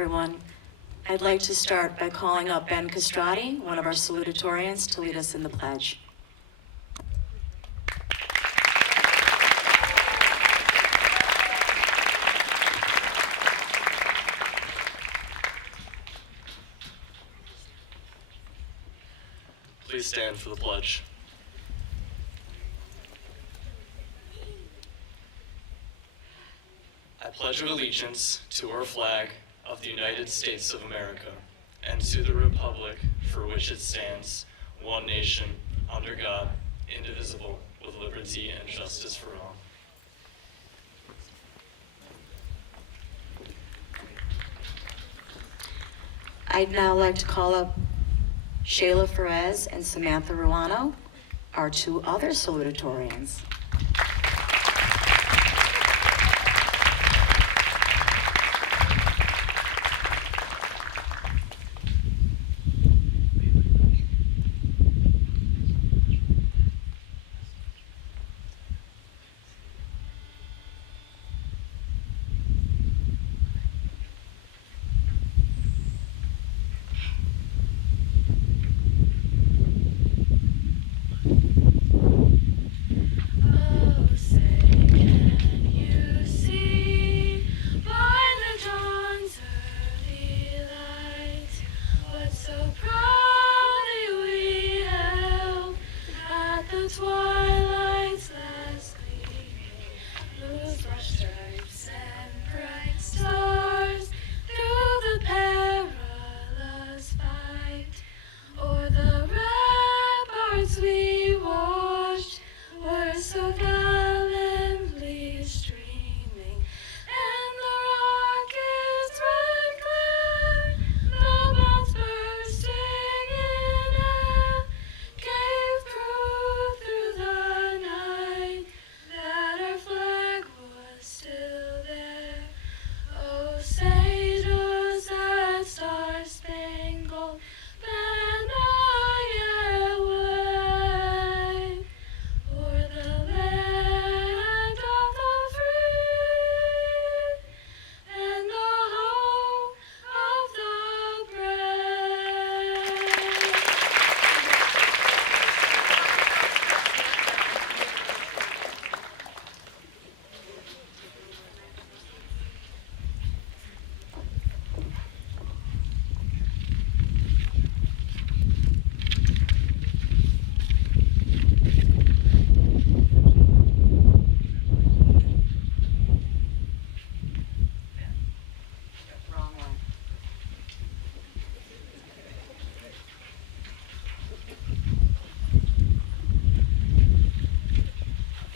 everyone. I'd like to start by calling up Ben Castrati, one of our salutatorians, to lead us in the pledge. Please stand for the pledge. I pledge allegiance to our flag of the United States of America and to the republic for which it stands, one nation, under God, indivisible, with liberty and justice for all. I'd now like to call up Shayla Ferez and Samantha Ruano, our two other salutatorians.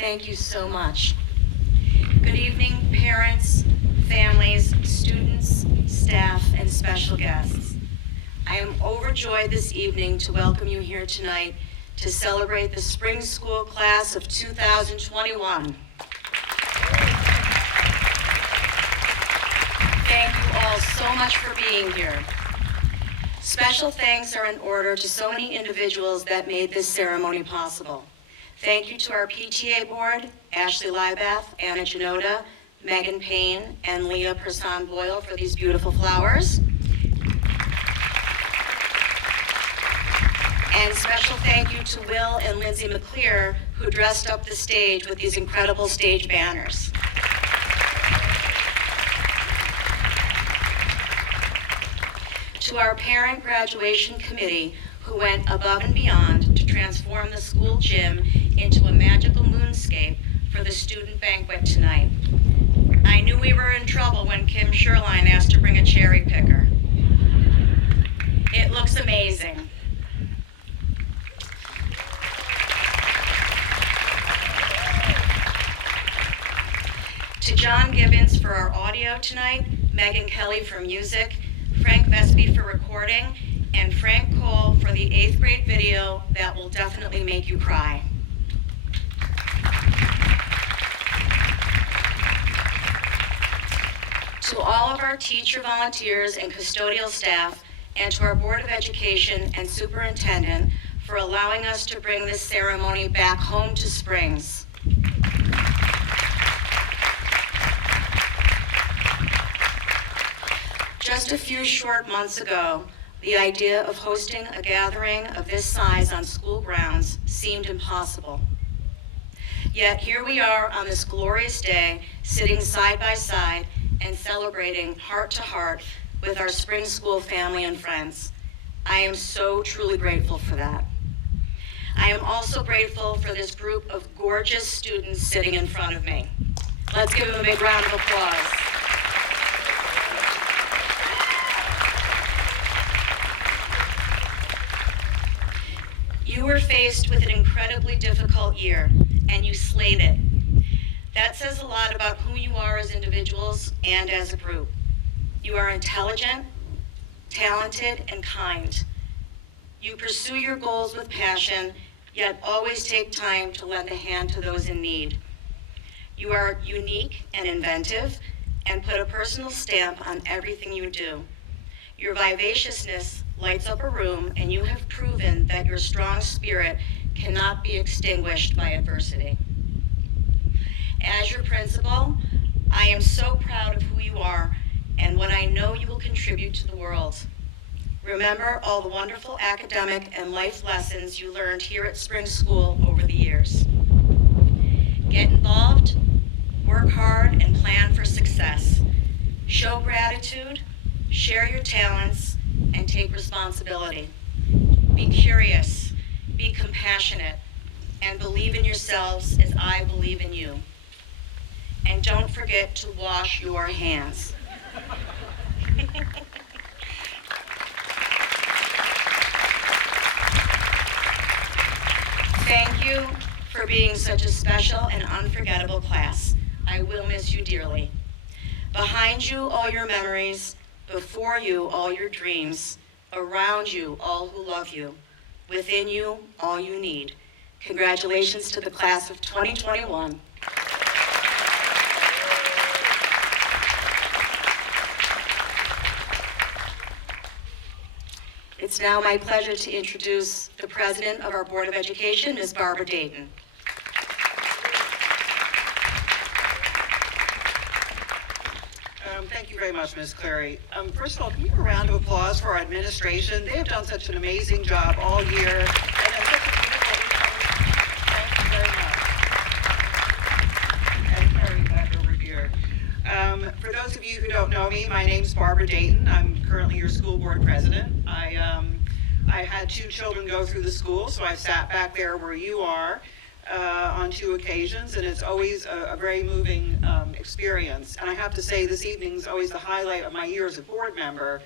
Thank you so much. Good evening, parents, families, students, staff, and special guests. I am overjoyed this evening to welcome you here tonight to celebrate the spring school class of 2021. Thank you all so much for being here. Special thanks are in order to so many individuals that made this ceremony possible. Thank you to our PTA board, Ashley Liebath, Anna Janota, Megan Payne, and Leah Person Boyle for these beautiful flowers. And special thank you to Will and Lindsay McClear, who dressed up the stage with these incredible stage banners. To our parent graduation committee, who went above and beyond to transform the school gym into a magical moonscape for the student banquet tonight. I knew we were in trouble when Kim Sherline asked to bring a cherry picker. It looks amazing. To John Gibbons for our audio tonight, Megan Kelly for music, Frank Vespi for recording, and Frank Cole for the 8th grade video that will definitely make you cry. To all of our teacher volunteers and custodial staff, and to our Board of Education and Superintendent for allowing us to bring this ceremony back home to Springs. Just a few short months ago, the idea of hosting a gathering of this size on school grounds seemed impossible. Yet here we are on this glorious day, sitting side by side and celebrating heart to heart with our spring school family and friends. I am so truly grateful for that. I am also grateful for this group of gorgeous students sitting in front of me. Let's give them a big round of applause. You were faced with an incredibly difficult year, and you slayed it. That says a lot about who you are as individuals and as a group. You are intelligent, talented, and kind. You pursue your goals with passion, yet always take time to lend a hand to those in need. You are unique and inventive, and put a personal stamp on everything you do. Your vivaciousness lights up a room, and you have proven that your strong spirit cannot be extinguished by adversity. As your principal, I am so proud of who you are and what I know you will contribute to the world. Remember all the wonderful academic and life lessons you learned here at Spring School over the years. Get involved, work hard, and plan for success. Show gratitude, share your talents, and take responsibility. Be curious, be compassionate, and believe in yourselves as I believe in you. And don't forget to wash your hands. Thank you for being such a special and unforgettable class. I will miss you dearly. Behind you, all your memories. Before you, all your dreams. Around you, all who love you. Within you, all you need. Congratulations to the class of 2021. It's now my pleasure to introduce the President of our Board of Education, Ms. Barbara Dayton. Thank you very much, Ms. Clary. First of all, can we give a round of applause for our administration? They have done such an amazing job all year. And it's such a beautiful Thank you very much. And Carrie, back over here. For those of you who don't know me, my name's Barbara Dayton. I'm currently your school board president. I had 2 children go through the school, so I sat back there where you are on 2 occasions, and it's always a very moving experience. And I have to say, this evening's always the highlight of my year as a board member,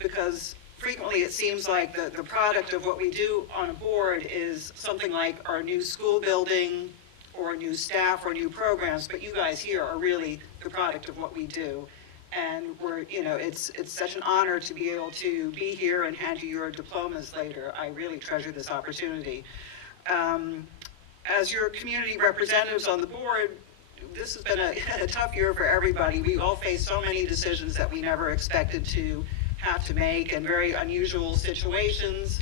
because frequently it seems like the product of what we do on a board is something like our new school building, or new staff, or new programs, but you guys here are really the product of what we do. And it's such an honor to be able to be here and hand you your diplomas later. I really treasure this opportunity. As your community representatives on the board, this has been a tough year for everybody. We all face so many decisions that we never expected to have to make, and very unusual situations.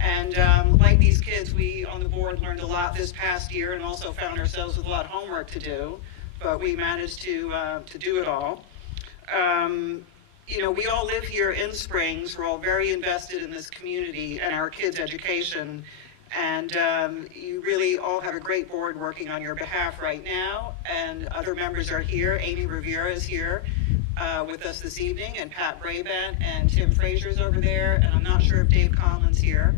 And like these kids, we on the board learned a lot this past year, and also found ourselves with a lot of homework to do, but we managed to do it all. We all live here in Springs. We're all very invested in this community and our kids' education. And you really all have a great board working on your behalf right now. And other members are here. Amy Rivera is here with us this evening, and Pat Brabant, and Tim Frazier's over there. And I'm not sure if Dave Conlon's here.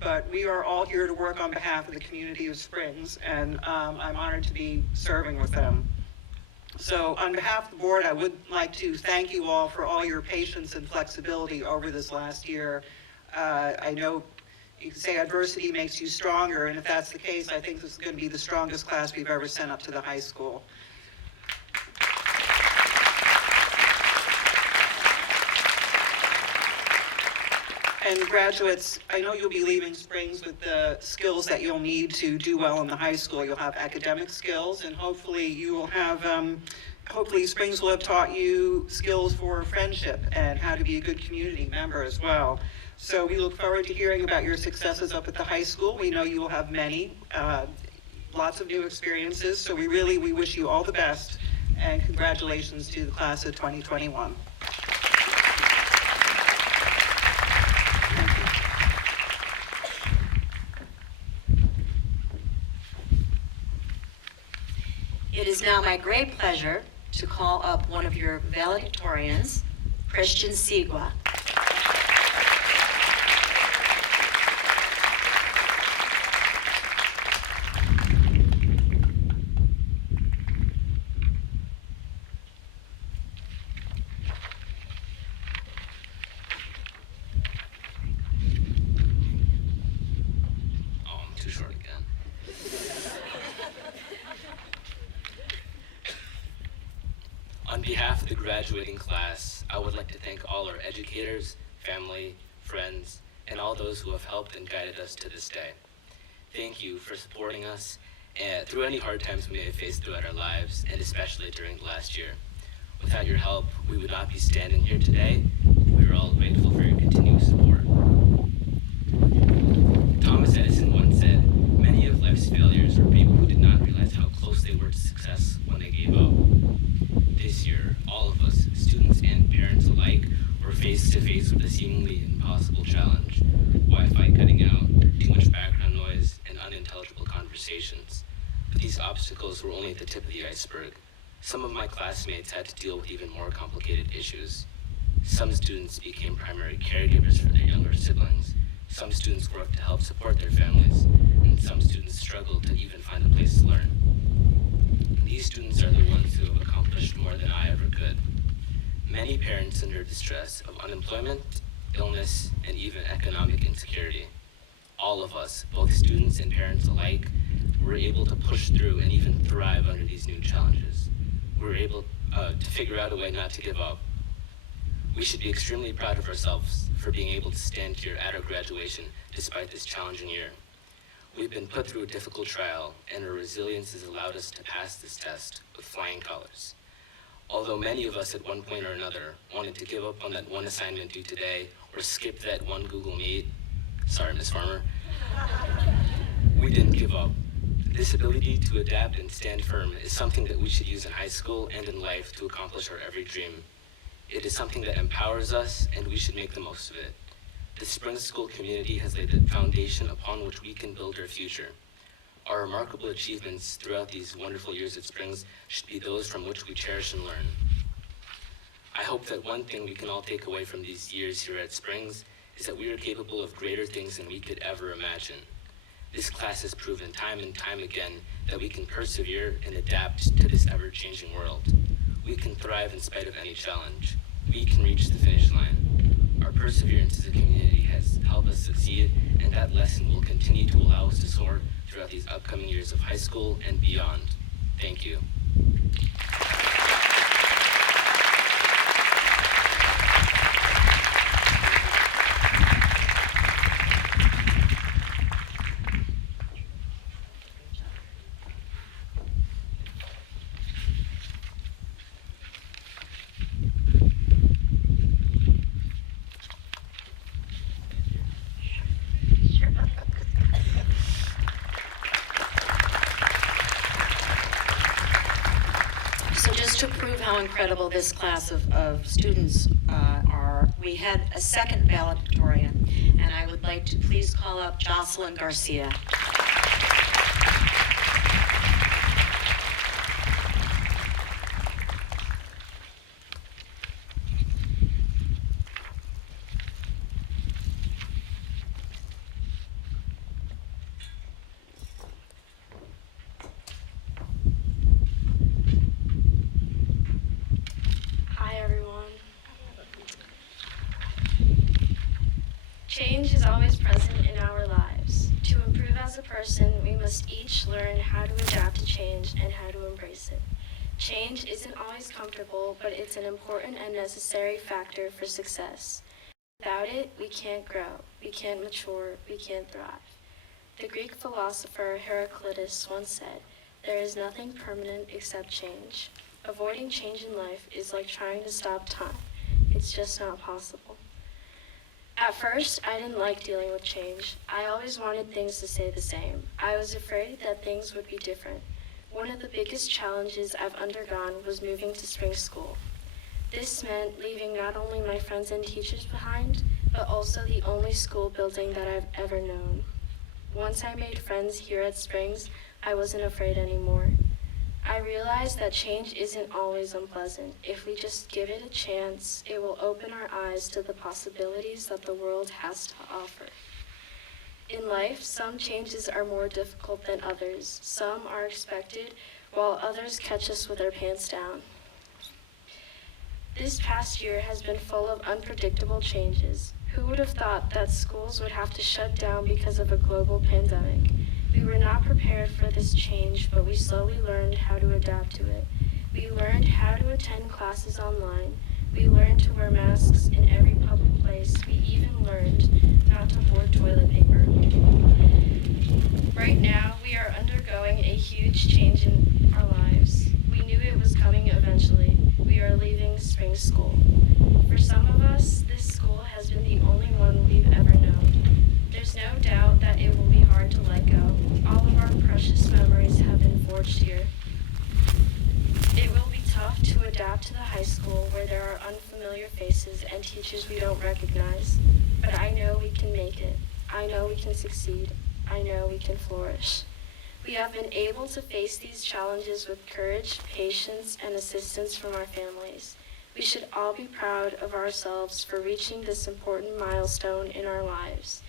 But we are all here to work on behalf of the community of Springs, and I'm honored to be serving with them. So on behalf of the board, I would like to thank you all for all your patience and flexibility over this last year. I know you can say adversity makes you stronger, and if that's the case, I think this is going to be the strongest class we've ever sent up to the high school. And graduates, I know you'll be leaving Springs with the skills that you'll need to do well in the high school. You'll have academic skills, and hopefully you will have, hopefully Springs will have taught you skills for friendship and how to be a good community member as well. So we look forward to hearing about your successes up at the high school. We know you will have many, lots of new experiences. So we wish you all the best, and congratulations to the class of 2021. is now my great pleasure to call up one of your valedictorians, Christian Sigua. Oh, I'm too short again. On behalf of the graduating class, I would like to thank all our educators, family, friends, and all those who have helped and guided us to this day. Thank you for supporting us through any hard times we may have faced throughout our lives, and especially during the last year. Without your help, we would not be standing here today. We are all grateful for your continuous support. Thomas Edison once said, "Many of life's failures are people who did not realize how close they were to success when they gave up." This year, all of us, students and parents alike, were face to face with a seemingly impossible challenge: Wi-Fi cutting out, too much background noise, and unintelligible conversations. But these obstacles were only the tip of the iceberg. Some of my classmates had to deal with even more complicated issues. Some students became primary caregivers for their younger siblings. Some students worked to help support their families, and some students struggled to even find a place to learn. These students are the ones who have accomplished more than I ever could. Many parents endured the stress of unemployment, illness, and even economic insecurity. All of us, both students and parents alike, were able to push through and even thrive under these new challenges. We were able to figure out a way not to give up. We should be extremely proud of ourselves for being able to stand here at our graduation despite this challenging year. We've been put through a difficult trial, and our resilience has allowed us to pass this test with flying colors. Although many of us at one point or another wanted to give up on that one assignment due today or skip that one Google Meet, sorry, Ms. Farmer, we didn't give up. This ability to adapt and stand firm is something that we should use in high school and in life to accomplish our every dream. It is something that empowers us, and we should make the most of it. The Springs School community has laid the foundation upon which we can build our future. Our remarkable achievements throughout these wonderful years at Springs should be those from which we cherish and learn. I hope that one thing we can all take away from these years here at Springs is that we are capable of greater things than we could ever imagine. This class has proven time and time again that we can persevere and adapt to this ever-changing world. We can thrive in spite of any challenge. We can reach the finish line. Our perseverance as a community has helped us succeed, and that lesson will continue to allow us to soar throughout these upcoming years of high school and beyond. Thank you. So just to prove how incredible this class of students are, we had a second valedictorian, and I would like to please call up Jocelyn Garcia. Hi, everyone. Change is always present in our lives. To improve as a person, we must each learn how to adapt to change and how to embrace it. Change isn't always comfortable, but it's an important and necessary factor for success. Without it, we can't grow, we can't mature, we can't thrive. The Greek philosopher Heraclitus once said, "There is nothing permanent except change. Avoiding change in life is like trying to stop time. It's just not possible." At first, I didn't like dealing with change. I always wanted things to stay the same. I was afraid that things would be different. One of the biggest challenges I've undergone was moving to Springs School. This meant leaving not only my friends and teachers behind, but also the only school building that I've ever known. Once I made friends here at Springs, I wasn't afraid anymore. I realize that change isn't always unpleasant. If we just give it a chance, it will open our eyes to the possibilities that the world has to offer. In life, some changes are more difficult than others. Some are expected, while others catch us with our pants down. This past year has been full of unpredictable changes. Who would have thought that schools would have to shut down because of a global pandemic? We were not prepared for this change, but we slowly learned how to adapt to it. We learned how to attend classes online. We learned to wear masks in every public place. We even learned not to hoard toilet paper. Right now, we are undergoing a huge change in our lives. We knew it was coming eventually. We are leaving spring school. For some of us, this school has been the only one we've ever known. There's no doubt that it will be hard to let go. All of our precious memories have been forged here. It will be tough to adapt to the high school where there are unfamiliar faces and teachers we don't recognize. But I know we can make it. I know we can succeed. I know we can flourish. We have been able to face these challenges with courage, patience, and assistance from our families. We should all be proud of ourselves for reaching this important milestone in our lives.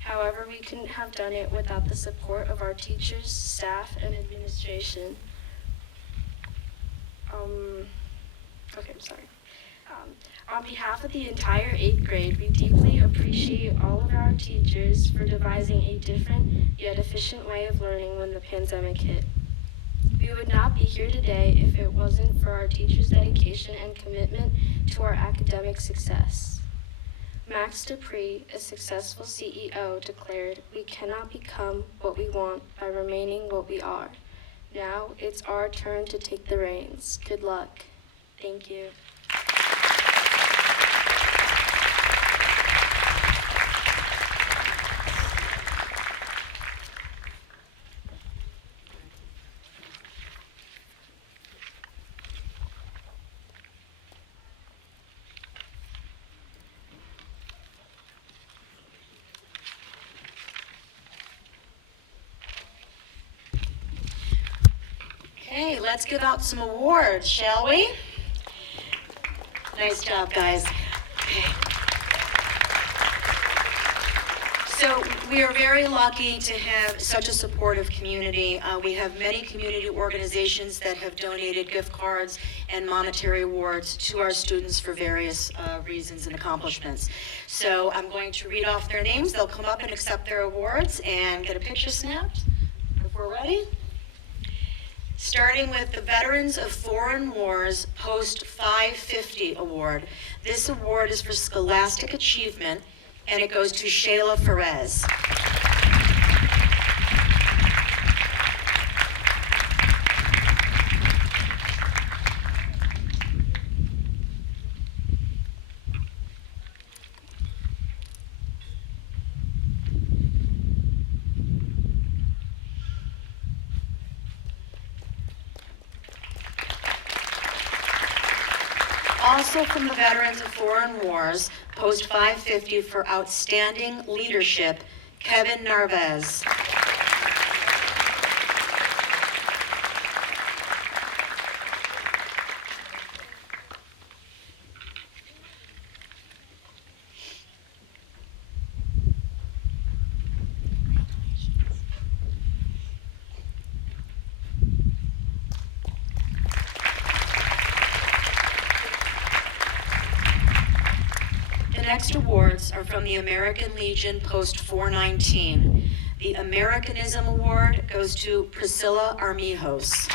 However, we couldn't have done it without the support of our teachers, staff, and administration. On behalf of the entire 8th grade, we deeply appreciate all of our teachers for devising a different yet efficient way of learning when the pandemic hit. We would not be here today if it wasn't for our teachers' dedication and commitment to our academic success. Max Dupree, a successful CEO, declared, "We cannot become what we want by remaining what we are. Now it's our turn to take the reins. Good luck." Thank you. Okay, let's give out some awards, shall we? Nice job, guys. Okay. So we are very lucky to have such a supportive community. We have many community organizations that have donated gift cards and monetary awards to our students for various reasons and accomplishments. So I'm going to read off their names. They'll come up and accept their awards and get a picture snapped if we're ready. Starting with the Veterans of Foreign Wars Post 550 Award. This award is for scholastic achievement, and it goes to Shayla Ferez. Also from the Veterans of Foreign Wars, Post 550 for Outstanding Leadership, Kevin Narvez. The next awards are from the American Legion Post 419. The Americanism Award goes to Priscilla Armijos.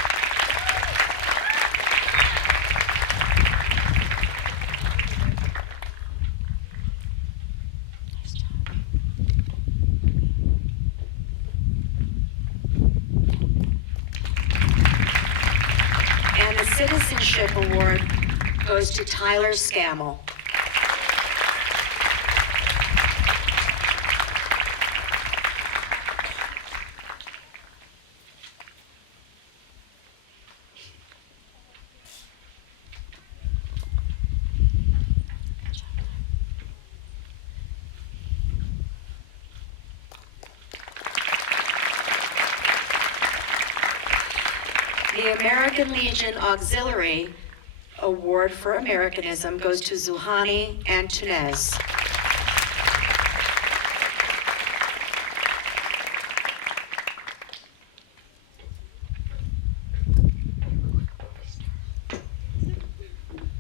And the Citizenship Award goes to Tyler Scammell. The The American Legion Auxiliary Award for Americanism goes to Zuhani Antunes.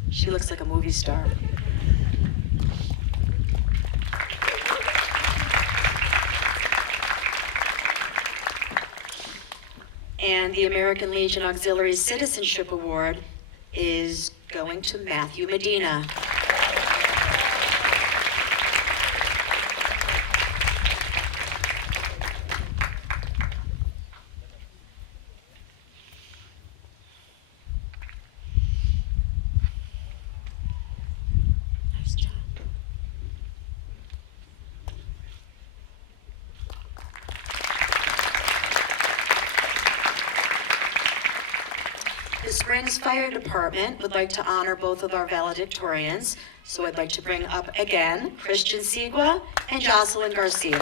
She looks like a movie star. And the American Legion Auxiliary Citizenship Award is going to Matthew Medina. Nice job. The Springs Fire Department would like to honor both of our valedictorians, so I'd like to bring up again Christian Sigua and Jocelyn Garcia.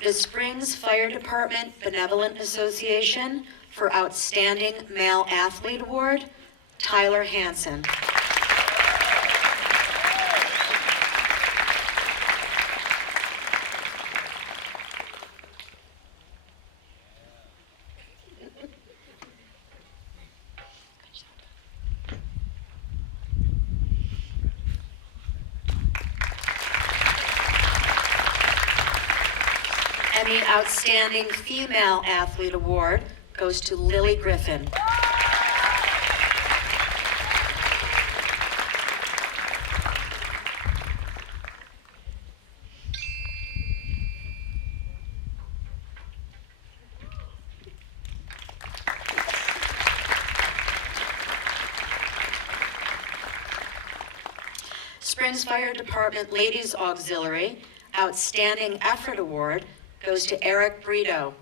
The Springs Fire Department Benevolent Association for Outstanding Male Athlete Award, Tyler Hansen. And the Outstanding Female Athlete Award goes to Lily Griffin. Springs Fire Department Ladies Auxiliary Outstanding Effort Award goes to Eric Brito.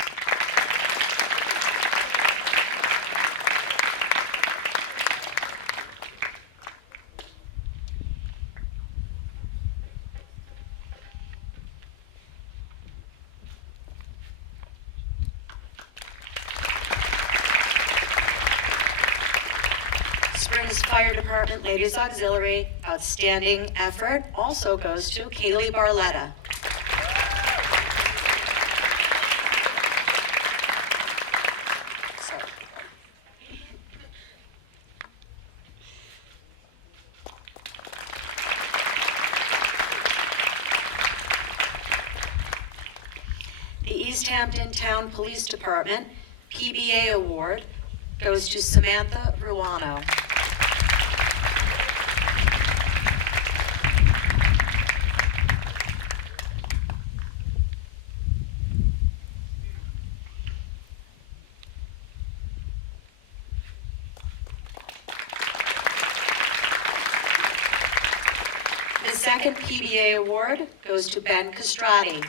Springs Fire Department Ladies Auxiliary Outstanding Effort also goes to Kaylee Barletta. Sorry. The East Hampton Town Police Department PBA Award goes to Samantha Ruano. The second PBA award goes to Ben Castrati.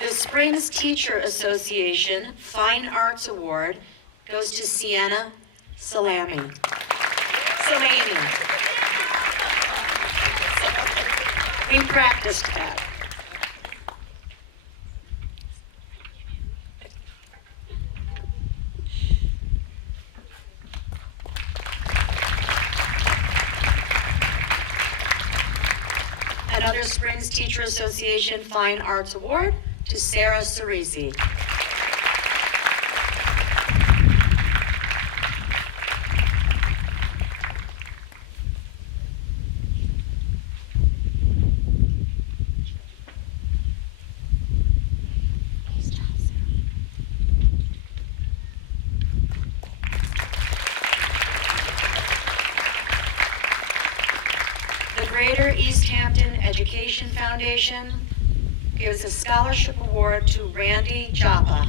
The Springs Teacher Association Fine Arts Award goes to Sienna Salami. We practiced that. Another Springs Teacher Association Fine Arts Award to Sarah Cerisi. Greater East Hampton Education Foundation gives a scholarship award to Randy Joppa.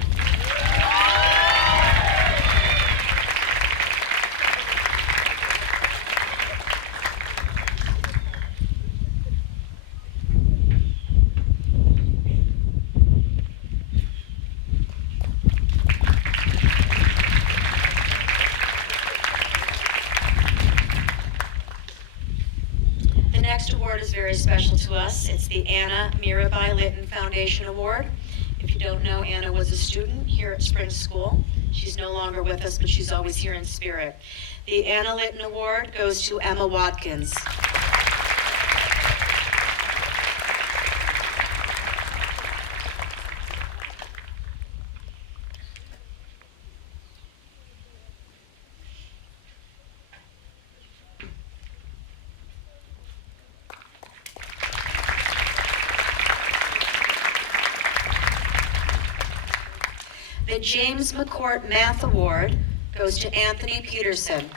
The next award is very special to us. It's the Anna Mirabai Litton Foundation Award. If you don't know, Anna was a student here at Spring School. She's no longer with us, but she's always here in spirit. The Anna Litton Award goes to Emma Watkins. The James McCourt Math Award goes to Anthony Peterson.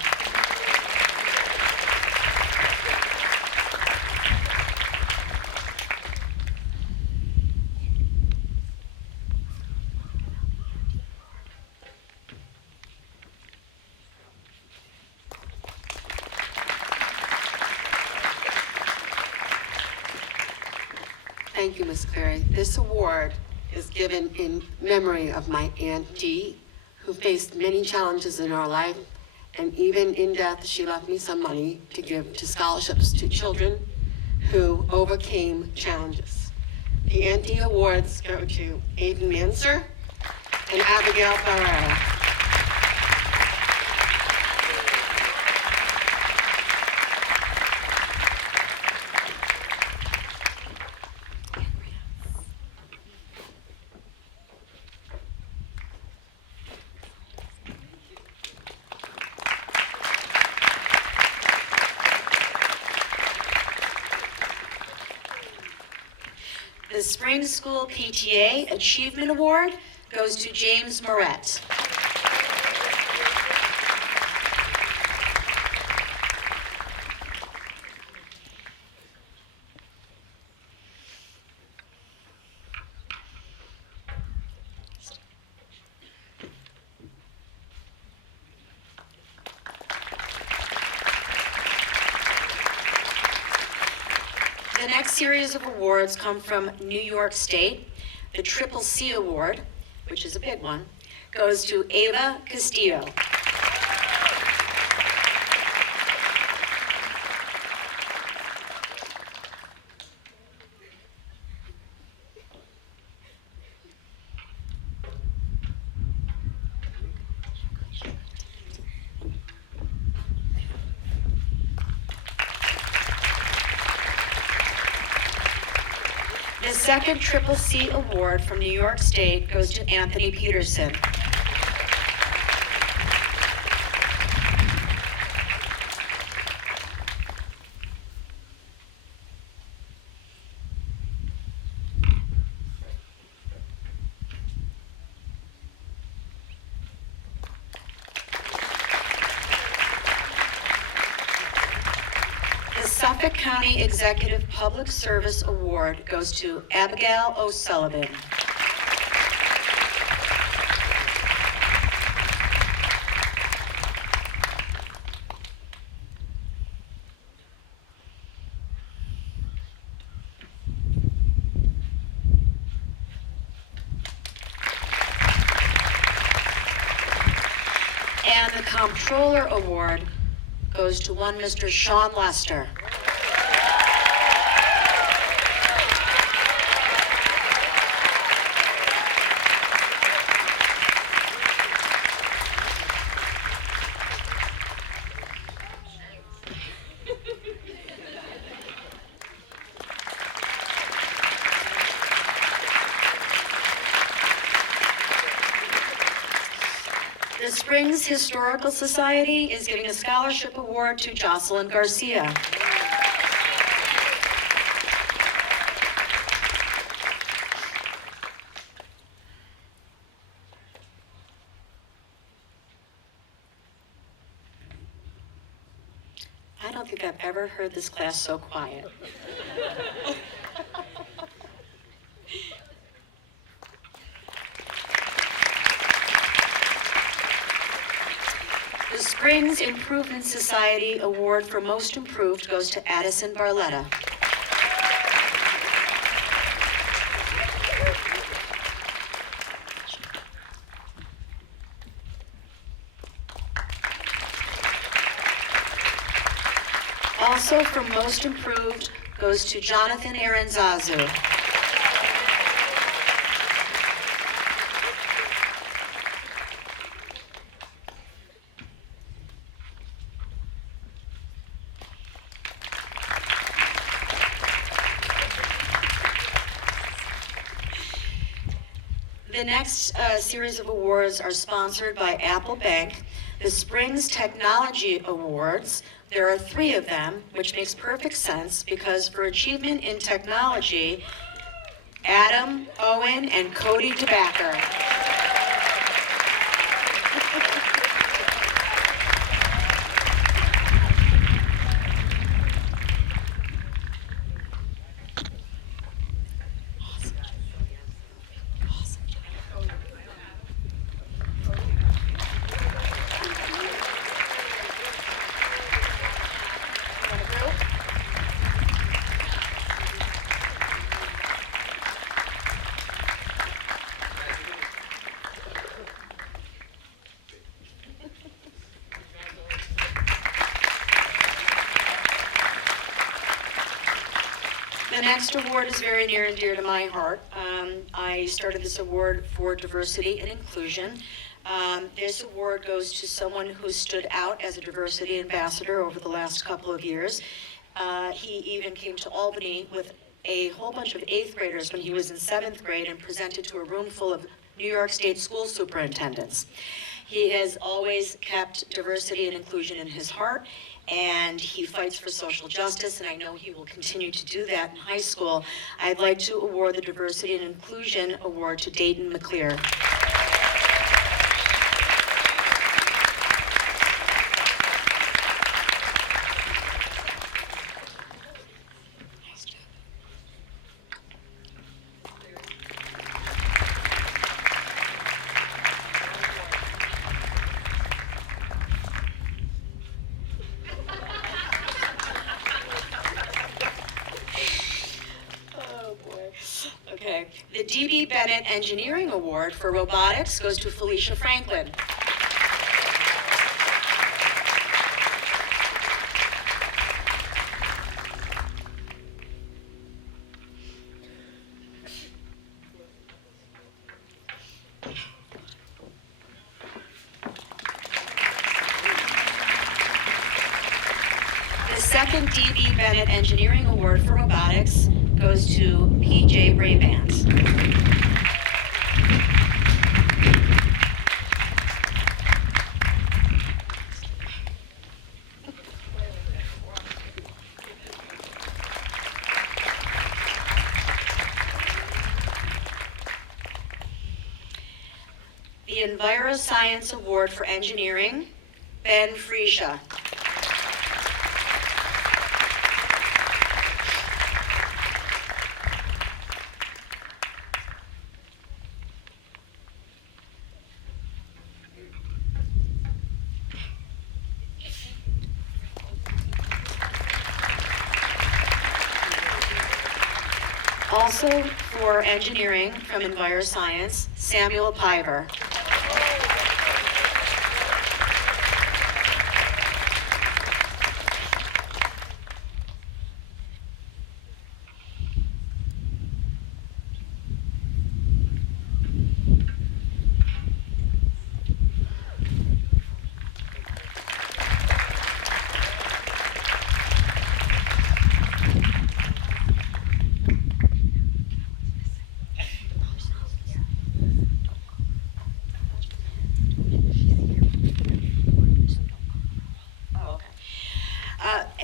Thank you, Ms. Clary. This award is given in memory of my Aunt Dee, who faced many challenges in her life, and even in death, she left me some money to give to scholarships to children who overcame challenges. The Aunt Dee Awards go to Aiden Manser and Abigail Ferrara. The Spring School PTA Achievement Award goes to James Moret. The next series of awards come from New York State. The Triple C Award, which is a big one, goes to Ava Castillo. The second Triple C Award from New York State goes to Anthony Peterson. The Suffolk County Executive Public Service Award goes to Abigail O'Sullivan. And the Comptroller Award goes to one Mr. Sean Lester. The Springs Historical Society is giving a scholarship award to Jocelyn Garcia. I don't don't think I've ever heard this class so quiet. The Springs Improvement Society Award for Most Improved goes to Addison Barletta. Also for Most Improved goes to Jonathan Aranzazu. The next series of awards are sponsored by Apple Bank. The Springs Technology Awards, there are 3 of them, which makes perfect sense because for achievement in technology, Adam, Owen, and Cody DeBacker. The next award is very near and dear to my heart. I started this award for diversity and inclusion. This award goes to someone who stood out as a diversity ambassador over the last couple of years. He even came to Albany with a whole bunch of 8th graders when he was in 7th grade and presented to a room full of New York State school superintendents. He has always kept diversity and inclusion in his heart, and he fights for social justice, and I know he will continue to do that in high school. I'd like to award the Diversity and Inclusion Award to Dayton McClear. Okay, the D.B. Bennett Engineering Award for Robotics goes to Felicia Franklin. The second D.B. Bennett Engineering Award for Robotics goes to P.J. Brabant. The EnviroScience Award for Engineering, Ben Freesia. Also for engineering from EnviroScience, Samuel Piver.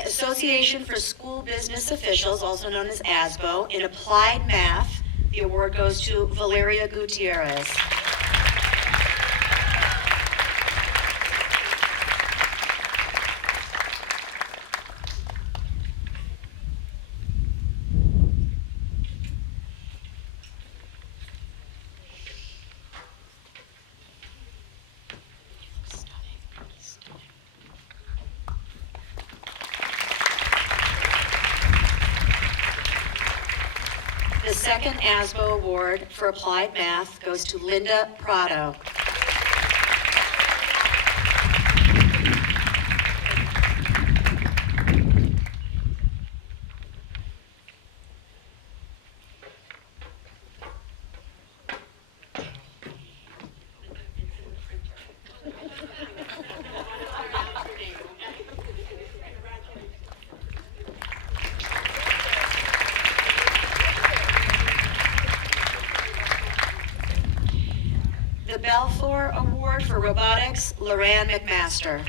Association for School Business Officials, also known as ASBO, in Applied Math. The award goes to Valeria Gutierrez. second ASBO Award for Applied Math goes to Linda Prado. The Balfour Award for Robotics, Loran McMaster.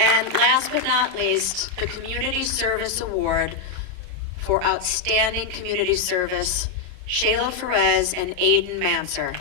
And last but not least, the Community Service Award for Outstanding Community Service, Shayla Ferez and Aiden Manser.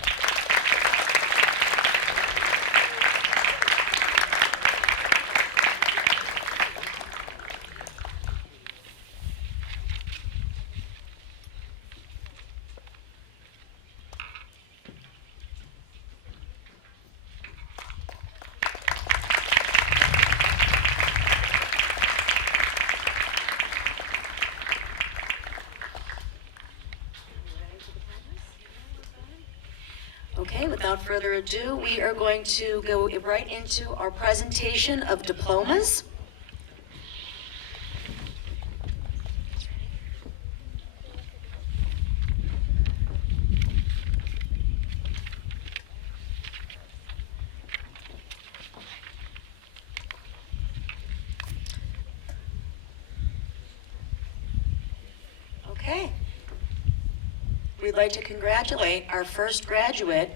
Okay, without further ado, we are going to go right into our presentation of diplomas. Okay. We'd like to congratulate our first graduate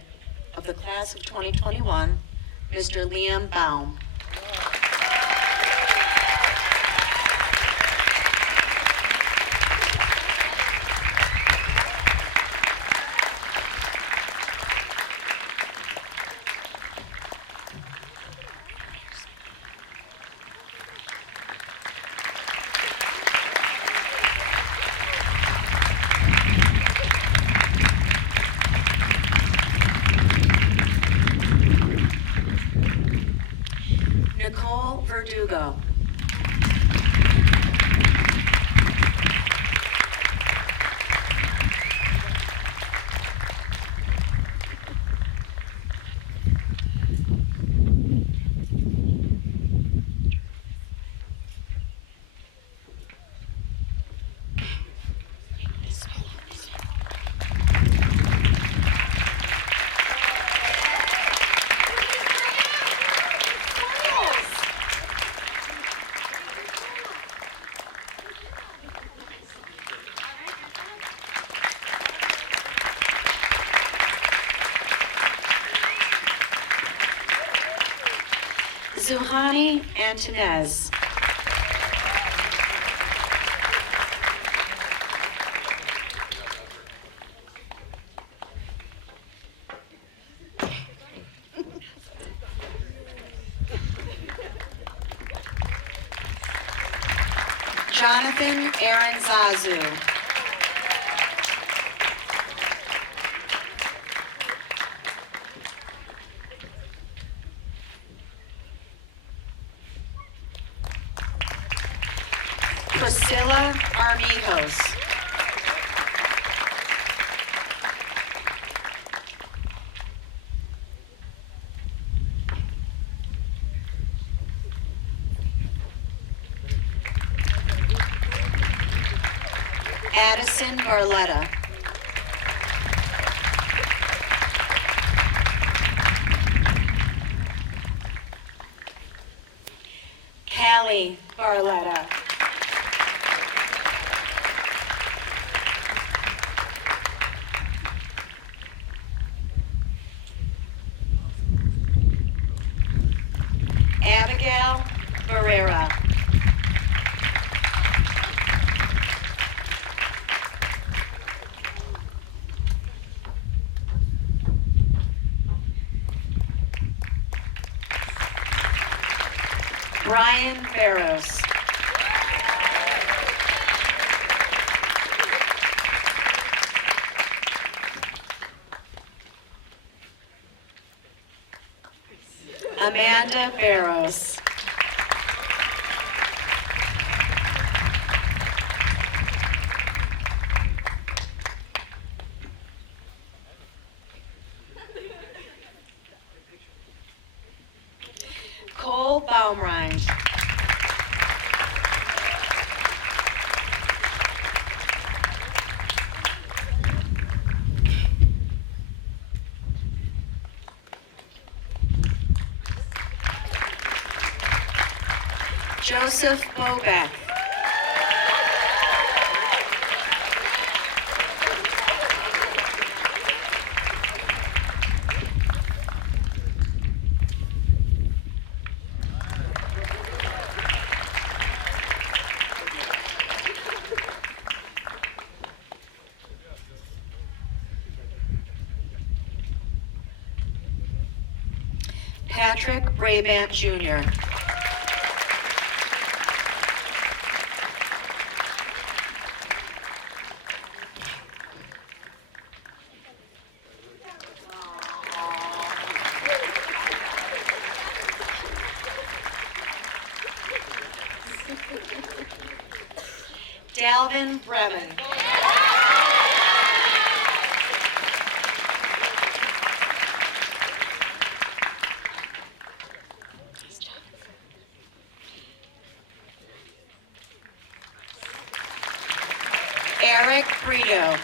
of the class of 2021, Mr. Liam Baum. Nicole Verdugo. Zuhani Antonez. Jonathan Aaron Zazu. Priscilla Armijos. Addison Barletta. Callie Barletta. Abigail Barrera. Brian Barros. Amanda Barrows. Cole Baumrind. Joseph Bobeck. Patrick Brabant Jr. Dalvin Bremen. Eric Brito.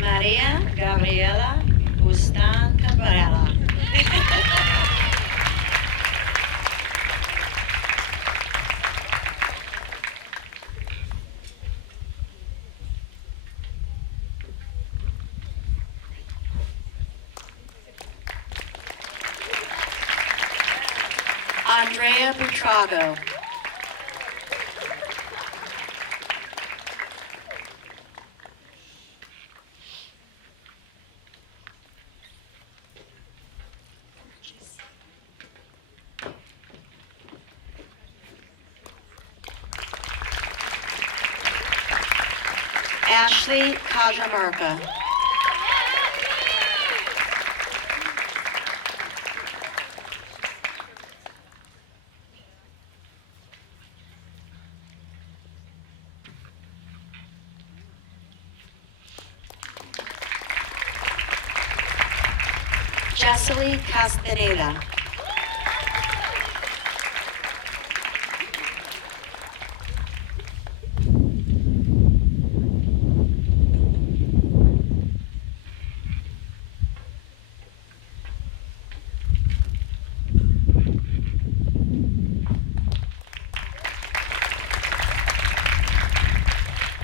Maria Gabriela Bustan Cabrera. Andrea Butrago. Ashley Cajamarca. Jessely Castaneda.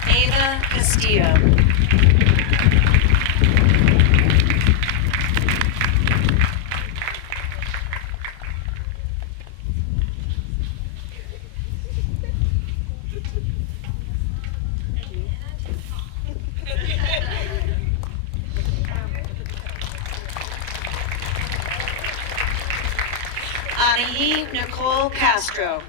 Ava Castillo. Anahi Nicole Castro.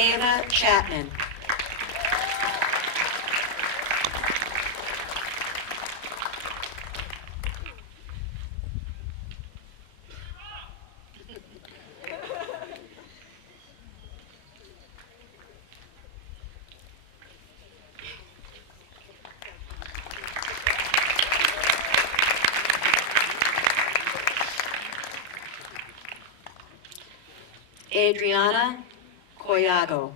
Ava Chapman. Adriana Coyago.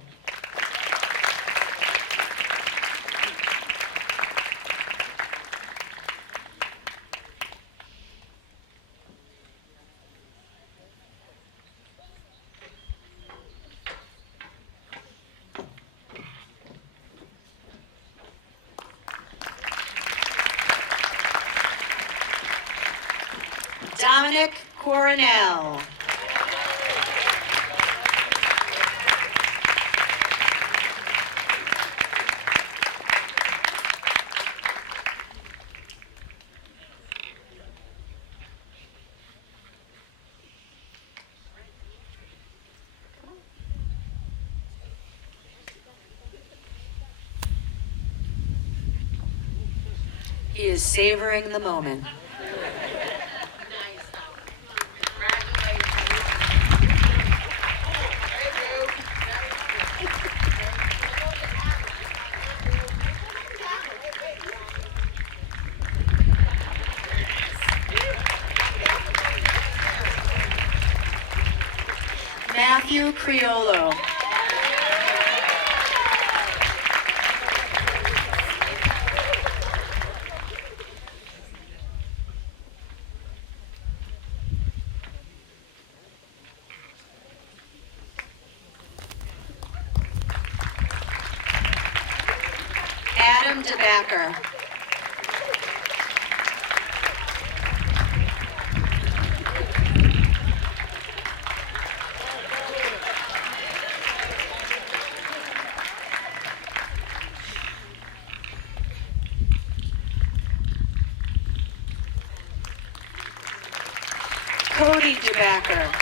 Dominic Coronel. He is savoring the moment. Matthew Criollo. Adam DeBacker. Cody DeBacker.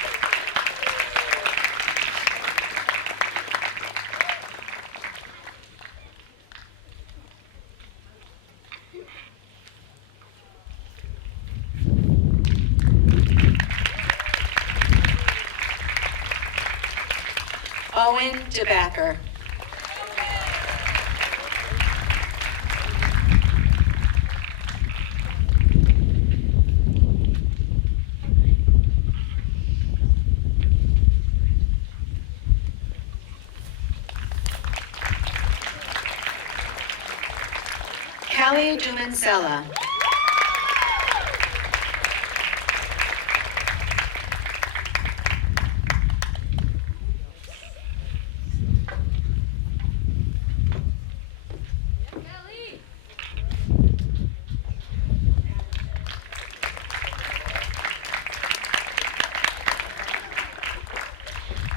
Owen DeBacker. Kelly Dumansella.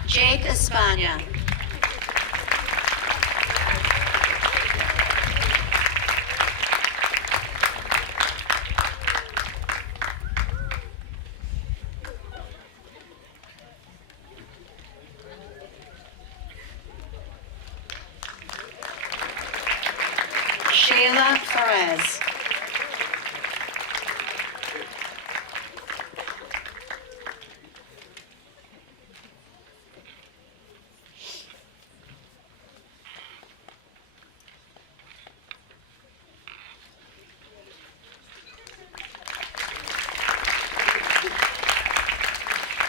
Jake Espana. Shayla Perez.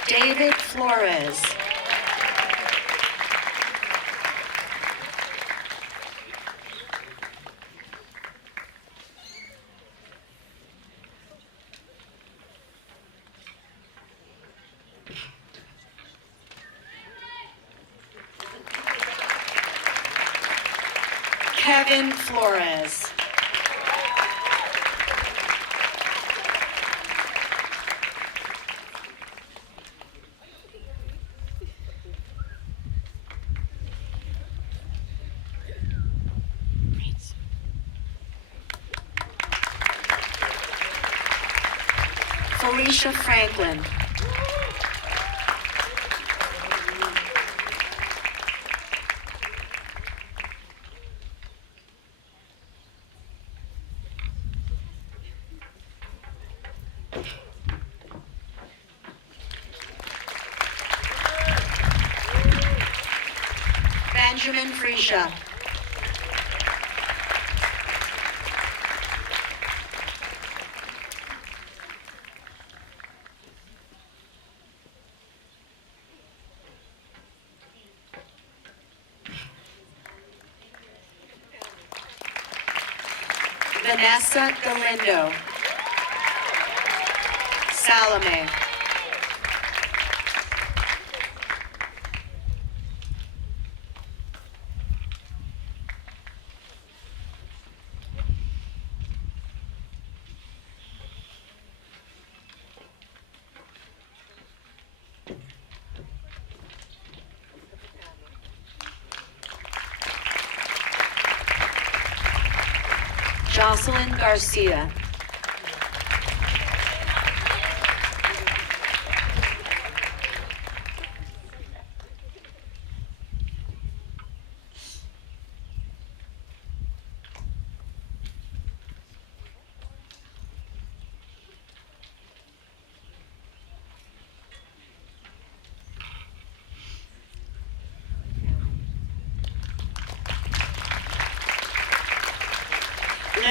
David Flores. Kevin Flores. Felicia Franklin. Benjamin Frisha. Vanessa Galindo. Salome. Jocelyn Garcia.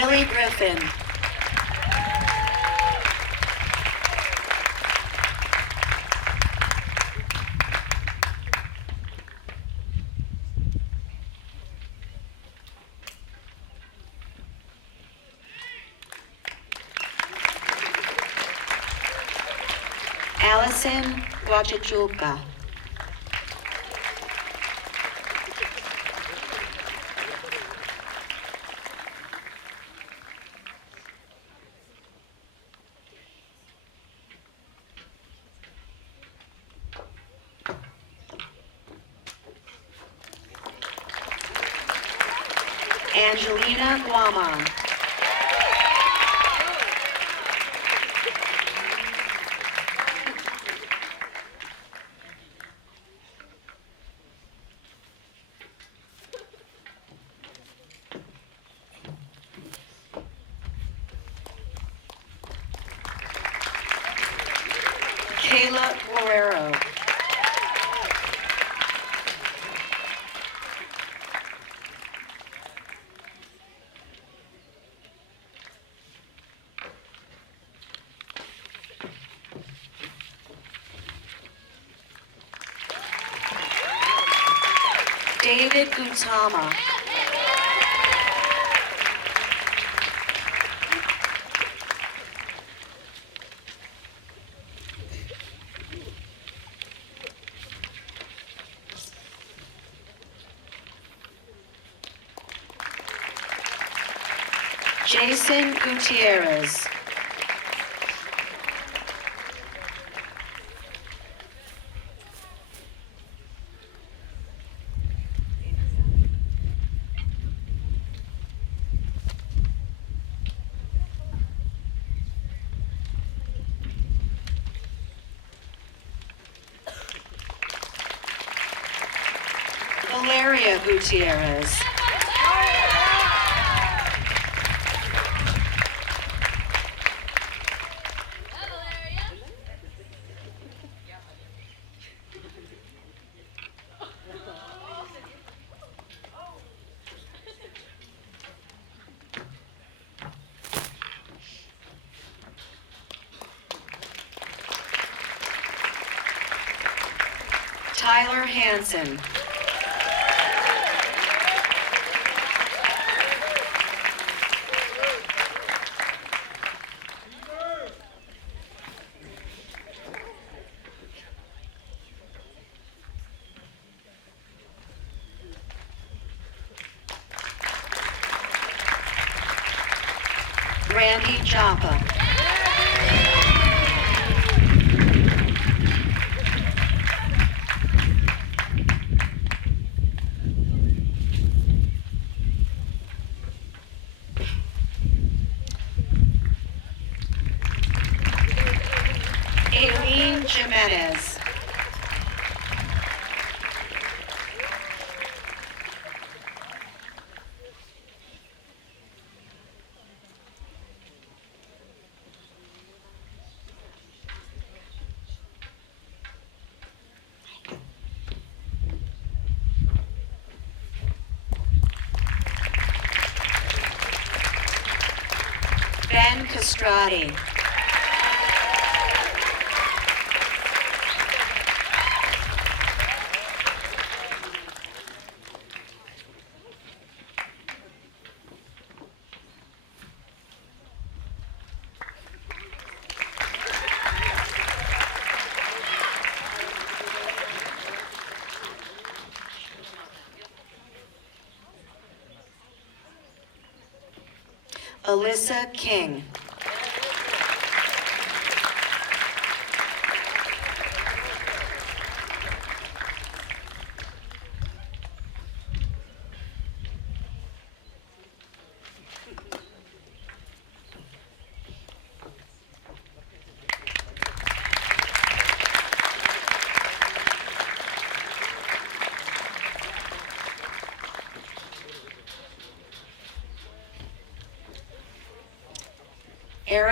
Lily Griffin. Allison Guachachulca. Angelina Guaman. Kayla Guerrero. David Gutama. Jason Gutierrez. Valeria Gutierrez. Tyler Hansen. Randy Joppa. Aileen Jimenez. Ben Castrati. Alyssa King.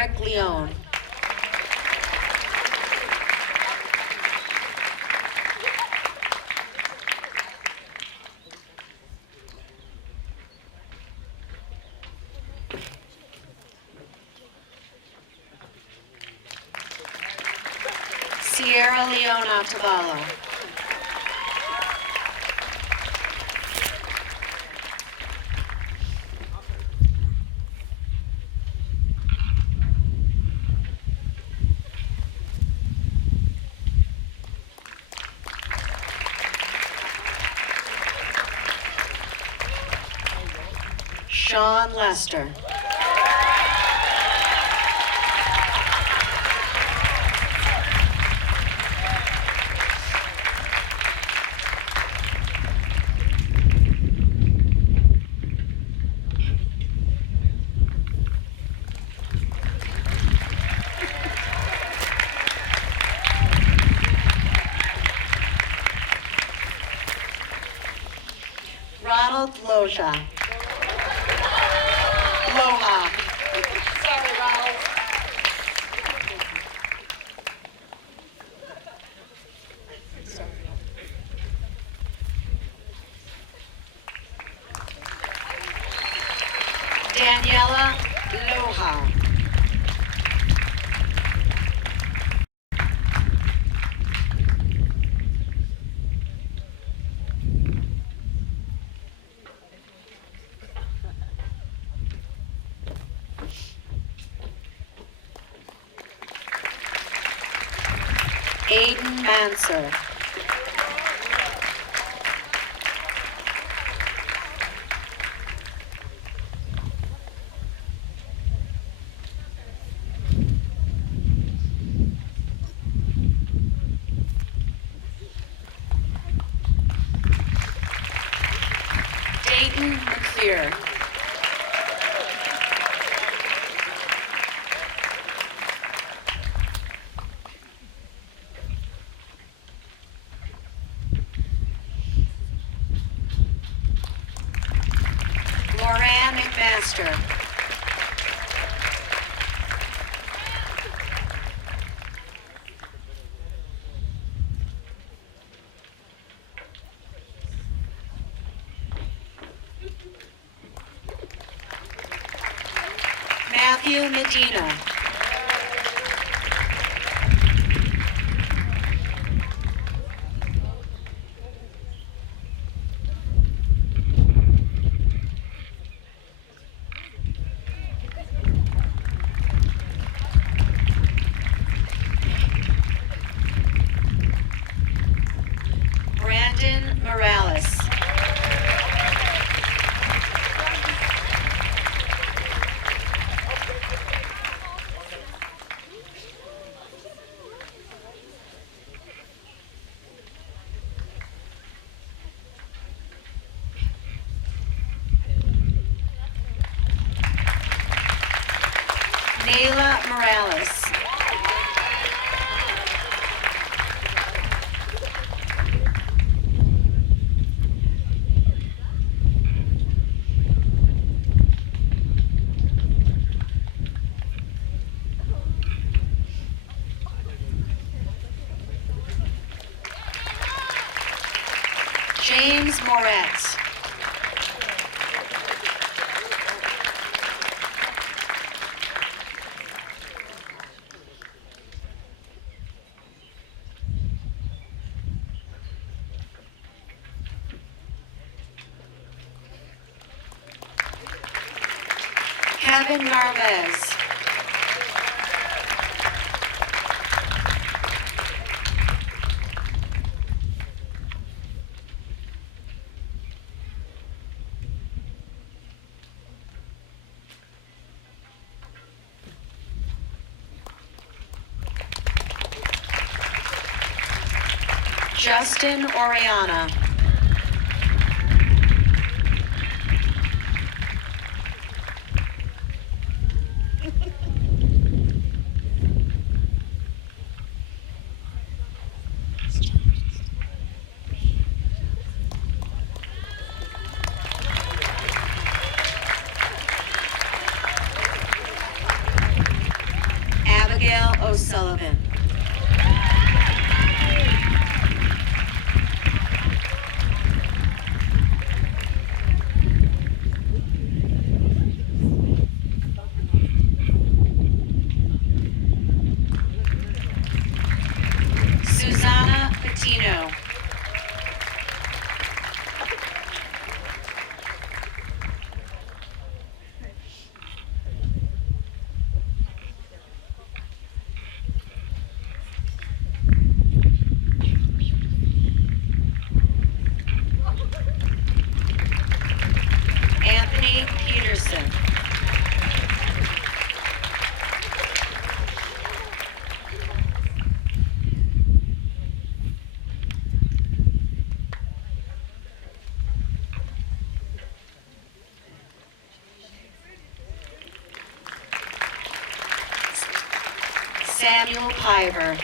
Eric Leone. Sierra Leone Ottavallo. Sean Lester. Ronald Loja. Loja. Sorry, Ronald. Daniela Loja. Aiden Manser. Dayton McPhear. Loran McMaster. Matthew Medina. Brandon Morales. Nayla Morales. James Moretz. Kevin Narvez. Justin Oriana. Messino. Anthony Peterson. Samuel Piver.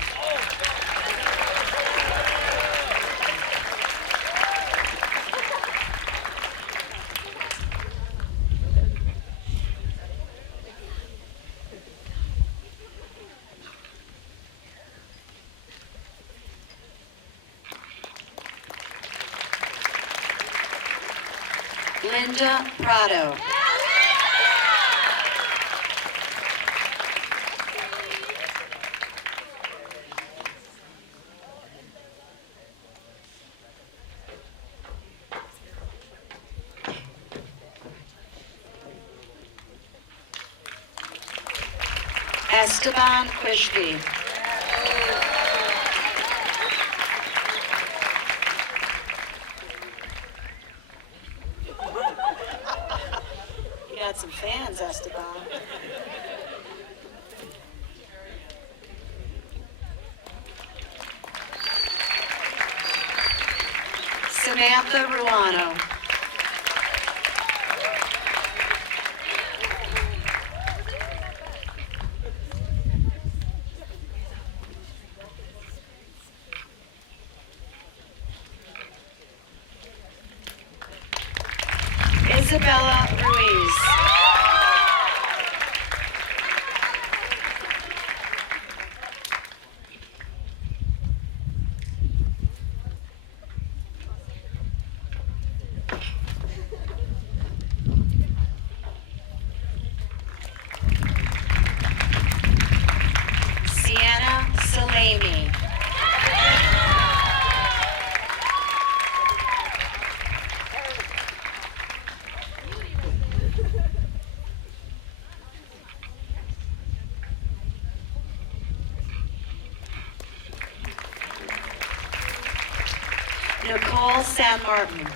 Linda Prado. Esteban Quishby. You got some fans, Esteban. Samantha Ruano. Isabella Ruiz. Sienna Salemi. Nicole San Martin.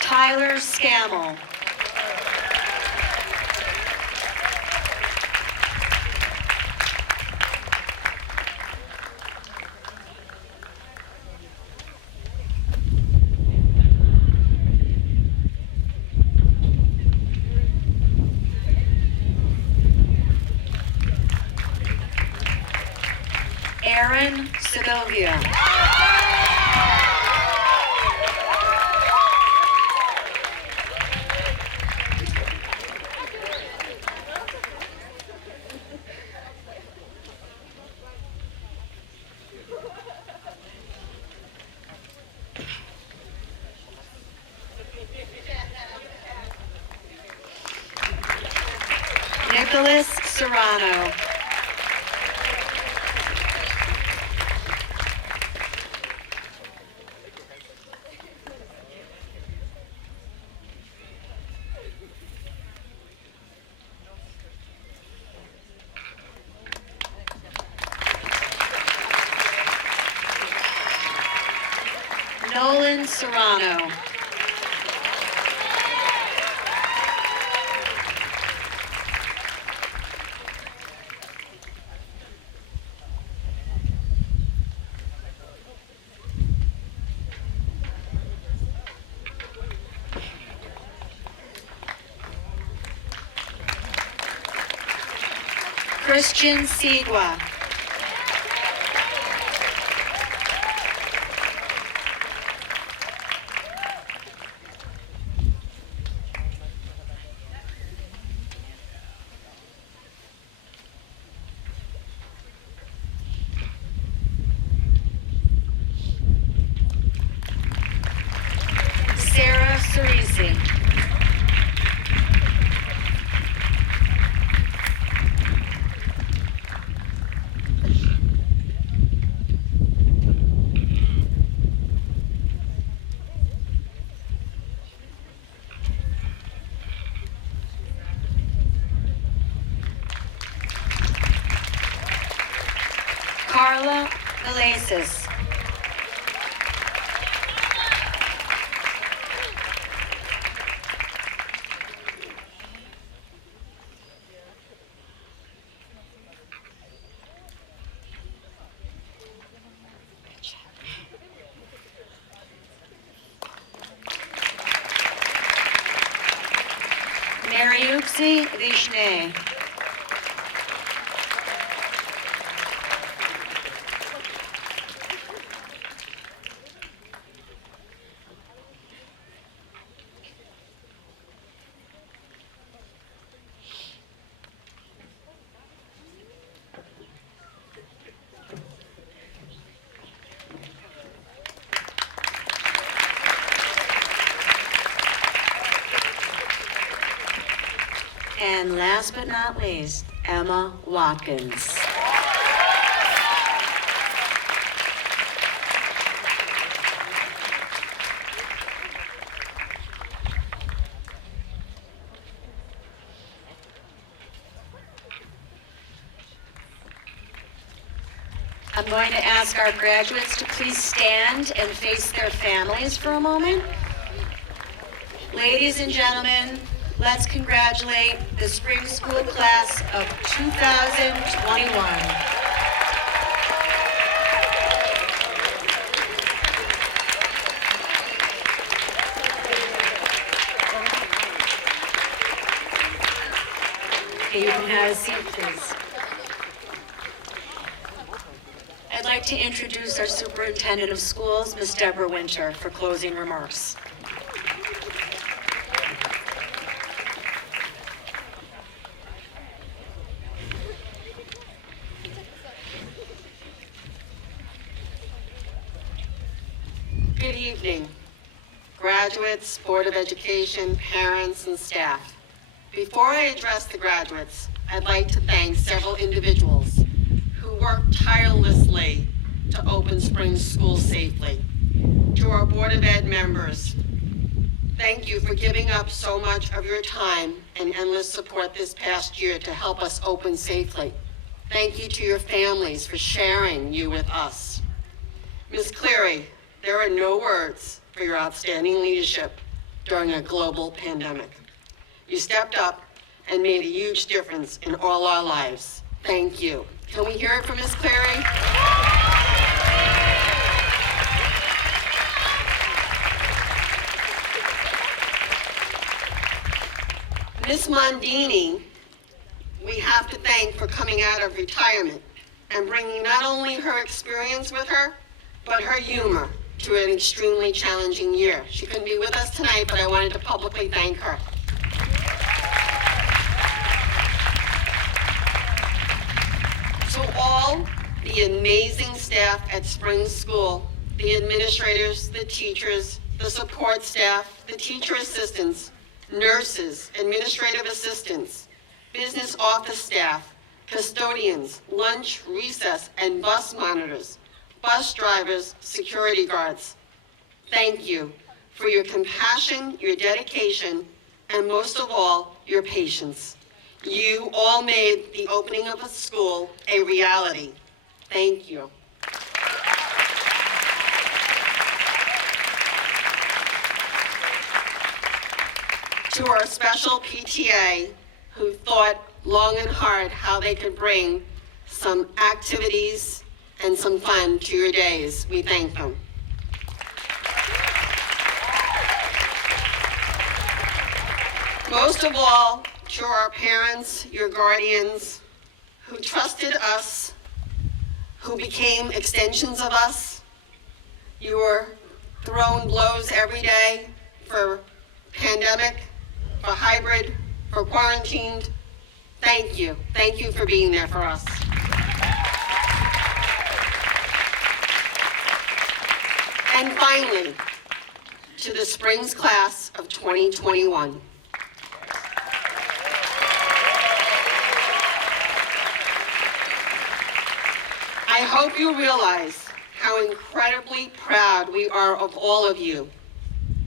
Tyler Scammell. Aaron Segovia. Nicholas Serrano. Nolan Serrano. Christian Sigua. Cerisi. Carla Galesis. Mariuxi Vishne. And last but not least, Emma Watkins. I'm going to ask our graduates to please stand and face their families for a moment. Ladies and gentlemen, let's congratulate the spring school class of 2021. Okay, you can have a seat, please. I'd like to introduce our Superintendent of Schools, Ms. Deborah Winter, for closing remarks. Good evening, graduates, Board of Education, parents, and staff. Before I address the graduates, I'd like to thank several individuals who worked tirelessly to open spring school safely. To our Board of Ed members, thank you for giving up so much of your time and endless support this past year to help us open safely. Thank you to your families for sharing you with us. Ms. Cleary, there are no words for your outstanding leadership during a global pandemic. You stepped up and made a huge difference in all our lives. Thank you. Can we hear it from Ms. Cleary? Ms. Mondini, we have to thank for coming out of retirement and bringing not only her experience with her, but her humor to an extremely challenging year. She couldn't be with us tonight, but I wanted to publicly thank her. To all the amazing staff at Spring School, the administrators, the teachers, the support staff, the teacher assistants, nurses, administrative assistants, business office staff, custodians, lunch, recess, and bus monitors, bus drivers, security guards. Thank you for your compassion, your dedication, and most of all, your patience. You all made the opening of a school a reality. Thank you. To our special PTA, who thought long and hard how they could bring some activities and some fun to your days, we thank them. Most of all, to our parents, your guardians, who trusted us, who became extensions of us. You were throwing blows every day for pandemic, for hybrid, for quarantined. Thank you. Thank you for being there for us. And finally, to to the Springs class of 2021. I hope you realize how incredibly proud we are of all of you.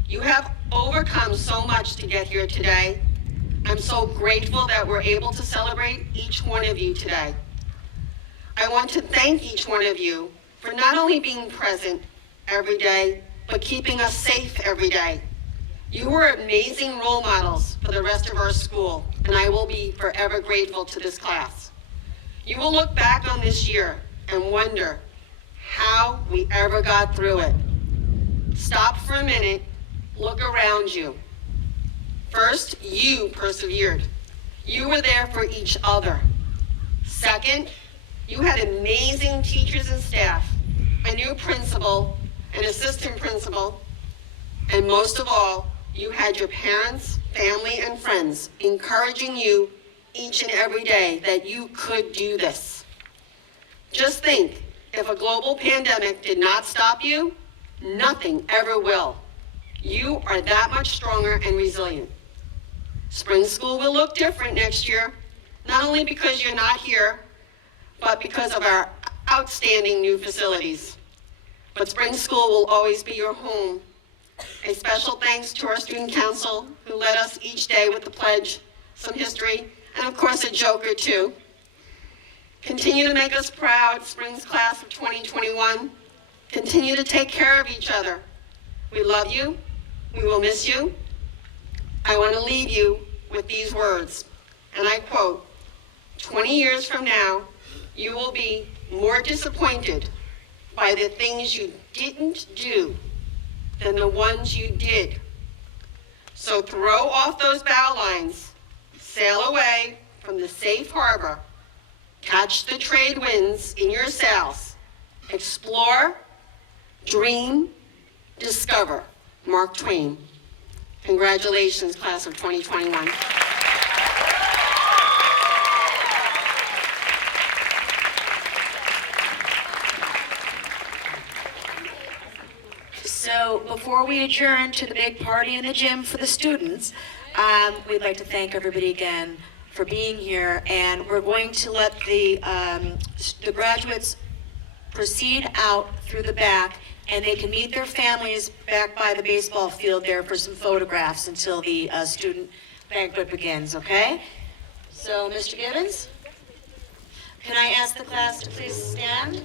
You have overcome so much to get here today. I'm so grateful that we're able to celebrate each one of you today. I want to thank each one of you for not only being present every day, but keeping us safe every day. You were amazing role models for the rest of our school, and I will be forever grateful to this class. You will look back on this year and wonder how we ever got through it. Stop for a minute, look around you. First, you persevered. You were there for each other. Second, you had amazing teachers and staff, a new principal, an assistant principal, and most of all, you had your parents, family, and friends encouraging you each and every day that you could do this. Just think, if a global pandemic did not stop you, nothing ever will. You are that much stronger and resilient. Spring School will look different next year, not only because you're not here, but because of our outstanding new facilities. But Spring School will always be your home. A special thanks to our student council who led us each day with the pledge, some history, and of course a joke or two. Continue to make us proud, Springs class of 2021. Continue to take care of each other. We love you. We will miss you. I want to leave you with these words, and I quote, 20 years from now, you will be more disappointed by the things you didn't do than the ones you did. So throw off those bow lines, sail away from the safe harbor, catch the trade winds in your sails, explore, dream, discover. Mark Twain. Congratulations, class of 2021. So before we adjourn to the big party in the gym for the students, we'd like to thank everybody again for being here, and we're going to let the graduates proceed out through the back, and they can meet their families back by the baseball field there for some photographs until the student banquet begins, okay? So, Mr. Gibbons, can I ask the class to please stand?